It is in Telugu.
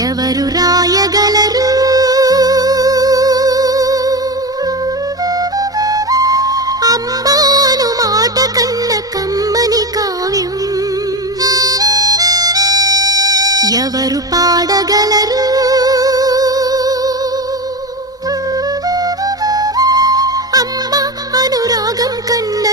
ఎవరు రాయగలరు అమ్మాను మాట కన్న కమ్మని కావ్యం ఎవరు పాడగలరు అమ్మ అనురాగం కన్న